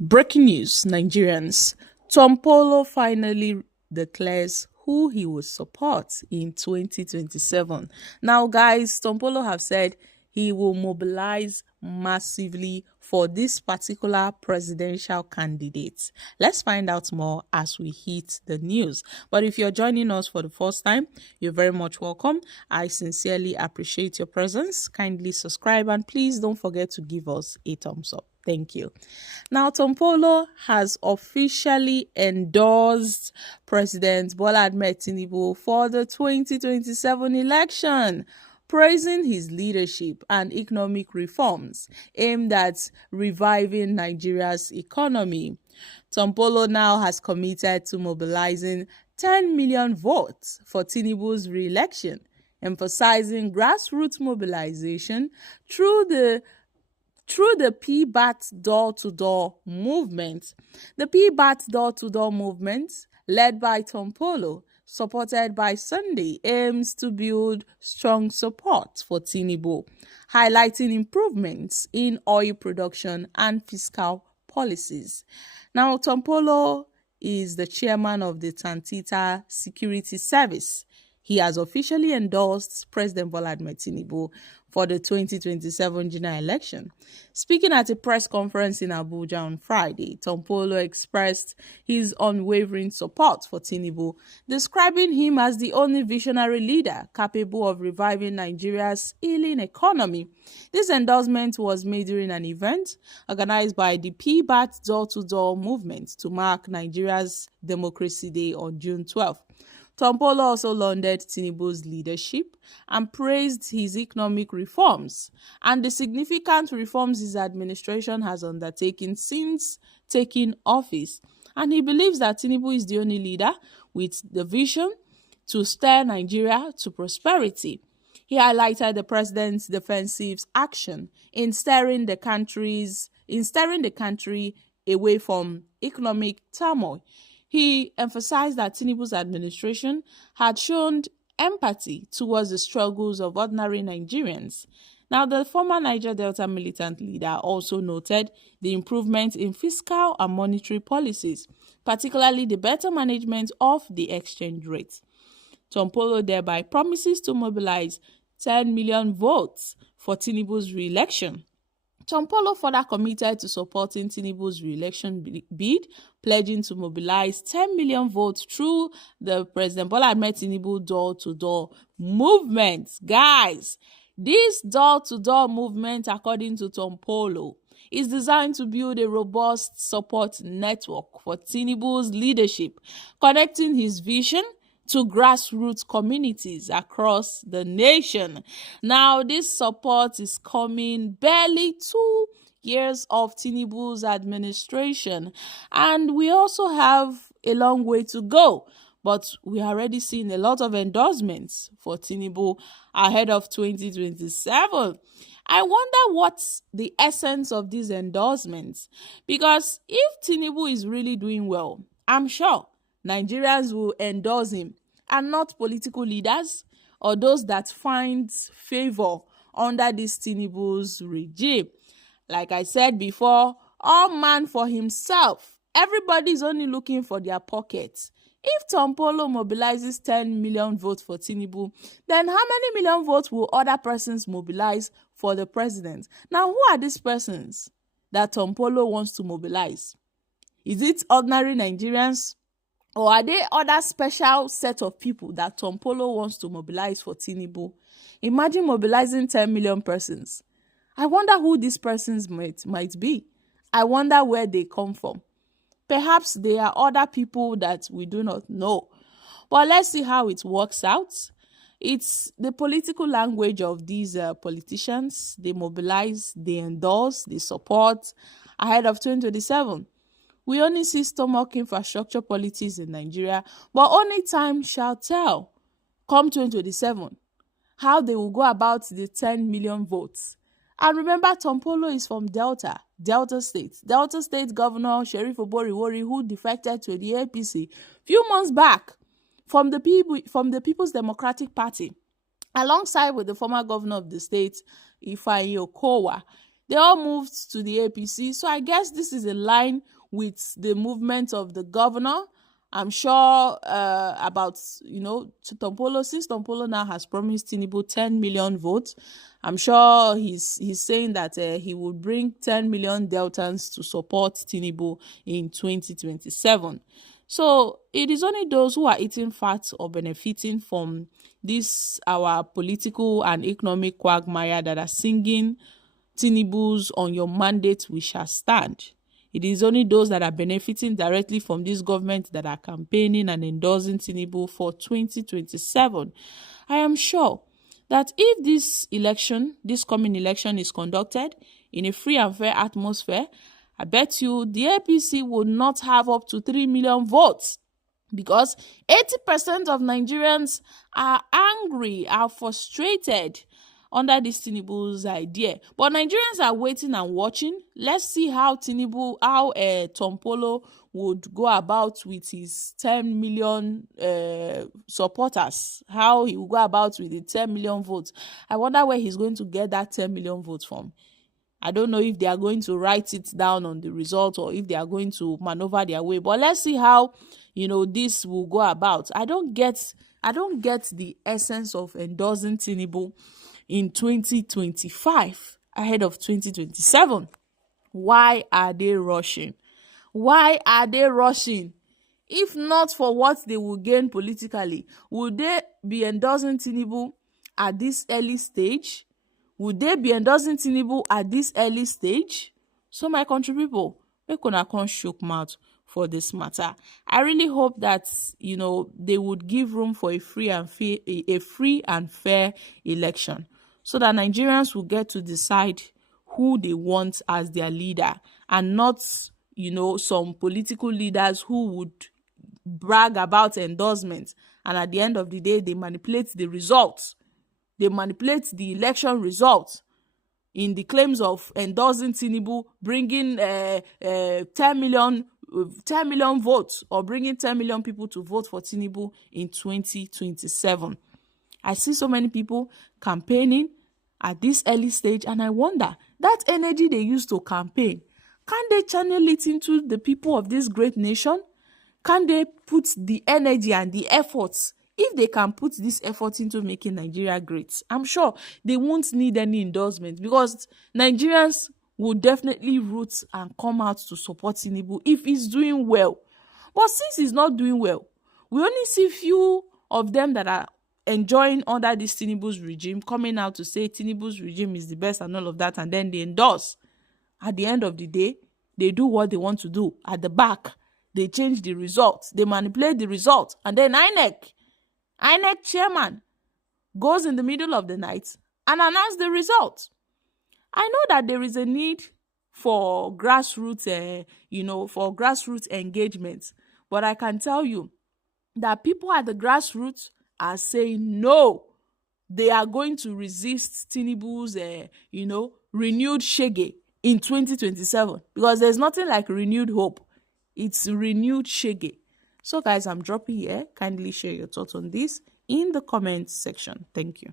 Breaking news, Nigerians. Tompolo finally declares who he will support in 2027. Now, guys, Tompolo have said he will mobilize massively for this particular presidential candidate. Let's find out more as we hit the news. But if you're joining us for the first time, you're very much welcome. I sincerely appreciate your presence. Kindly subscribe and please don't forget to give us a thumbs up. Thank you. Now, Tompolo has officially endorsed President Bola Ahmed Tinubu for the 2027 election, praising his leadership and economic reforms aimed at reviving Nigeria's economy. Tompolo now has committed to mobilizing 10 million votes for Tinubu's re-election, emphasizing grassroots mobilization through the PBAT door-to-door movement. The PBAT door-to-door movement, led by Tompolo, supported by Sunday, aims to build strong support for Tinubu, highlighting improvements in oil production and fiscal policies. Now, Tompolo is the chairman of the Tantita Security Service. He has officially endorsed President Bola Ahmed Tinubu for the 2027 general election. Speaking at a press conference in Abuja on Friday, Tompolo expressed his unwavering support for Tinubu, describing him as the only visionary leader capable of reviving Nigeria's ailing economy. This endorsement was made during an event organized by the PBAT door-to-door movement to mark Nigeria's Democracy Day on June 12th. Tompolo also lauded Tinubu's leadership and praised his economic reforms and the significant reforms his administration has undertaken since taking office. And he believes that Tinubu is the only leader with the vision to steer Nigeria to prosperity. He highlighted the president's defensive action in steering the country away from economic turmoil. He emphasized that Tinubu's administration had shown empathy towards the struggles of ordinary Nigerians. Now, the former Niger Delta militant leader also noted the improvement in fiscal and monetary policies, particularly the better management of the exchange rate. Tompolo thereby promises to mobilize 10 million votes for Tinubu's re-election. Tompolo further committed to supporting Tinubu's re-election bid, pledging to mobilize 10 million votes through the President Bola Ahmed Tinubu door-to-door movement. Guys, this door-to-door movement, according to Tompolo, is designed to build a robust support network for Tinubu's leadership, connecting his vision to grassroots communities across the nation. Now, this support is coming barely 2 years of Tinubu's administration, and we also have a long way to go. But we are already seeing a lot of endorsements for Tinubu ahead of 2027. I wonder what's the essence of these endorsements, because if Tinubu is really doing well, I'm sure Nigerians will endorse him, and not political leaders or those that find favor under this Tinubu's regime. Like I said before, all man for himself. Everybody's only looking for their pockets. If Tompolo mobilizes 10 million votes for Tinubu, then how many million votes will other persons mobilize for the president? Now, who are these persons that Tompolo wants to mobilize? Is it ordinary Nigerians? Or are they other special set of people that Tompolo wants to mobilize for Tinubu? Imagine mobilizing 10 million persons. I wonder who these persons might be. I wonder where they come from. Perhaps they are other people that we do not know. But let's see how it works out. It's the political language of these politicians. They mobilize, they endorse, they support ahead of 2027. We only see stomach infrastructure policies in Nigeria, but only time shall tell, come 2027, how they will go about the 10 million votes. And remember, Tompolo is from Delta State. Delta State Governor Sheriff Oboriwori, who defected to the APC few months back from the People's Democratic Party, alongside with the former governor of the state, Ifeanyi Okowa. they all moved to the APC. So I guess this is in line with the movement of the governor. I'm sure about, to Tompolo, since Tompolo now has promised Tinubu 10 million votes, I'm sure he's saying that he will bring 10 million Deltans to support Tinubu in 2027. So it is only those who are eating fat or benefiting from this, our political and economic quagmire, that are singing Tinubu's "On Your Mandate We Shall Stand." It is only those that are benefiting directly from this government that are campaigning and endorsing Tinubu for 2027. I am sure that if this coming election is conducted in a free and fair atmosphere, I bet you the APC will not have up to 3 million votes, because 80% of Nigerians are angry, are frustrated under this Tinubu's idea. But Nigerians are waiting and watching. Let's see how Tompolo would go about with his 10 million supporters, how he will go about with the 10 million votes. I wonder where he's going to get that 10 million votes from. I don't know if they are going to write it down on the result or if they are going to maneuver their way. But let's see how, this will go about. I don't get the essence of endorsing Tinubu in 2025 ahead of 2027. Why are they rushing? Why are they rushing? If not for what they will gain politically, would they be endorsing Tinubu at this early stage? Would they be endorsing Tinubu at this early stage? So my country people, make una come shook mouth for this matter. I really hope that they would give room for a free and fair election, so that Nigerians will get to decide who they want as their leader, and not some political leaders who would brag about endorsements, and at the end of the day they manipulate the results. They manipulate the election results in the claims of endorsing Tinubu, bringing 10 million votes, or bringing 10 million people to vote for Tinubu in 2027. I see so many people campaigning at this early stage, and I wonder, that energy they use to campaign, can they channel it into the people of this great nation? Can they put the energy and the efforts? If they can put this effort into making Nigeria great, I'm sure they won't need any endorsement, because Nigerians will definitely root and come out to support Tinubu if he's doing well. But since he's not doing well, we only see few of them that are enjoying under this Tinubu's regime coming out to say Tinubu's regime is the best and all of that, and then they endorse. At the end of the day, they do what they want to do. At the back, they change the results, they manipulate the results, and then INEC chairman goes in the middle of the night and announce the result. I know that there is a need for grassroots, engagement, but I can tell you that people at the grassroots are saying no. They are going to resist Tinubu's, renewed shege in 2027, because there's nothing like renewed hope. It's renewed shege. So guys, I'm dropping here. Kindly share your thoughts on this in the comment section. Thank you.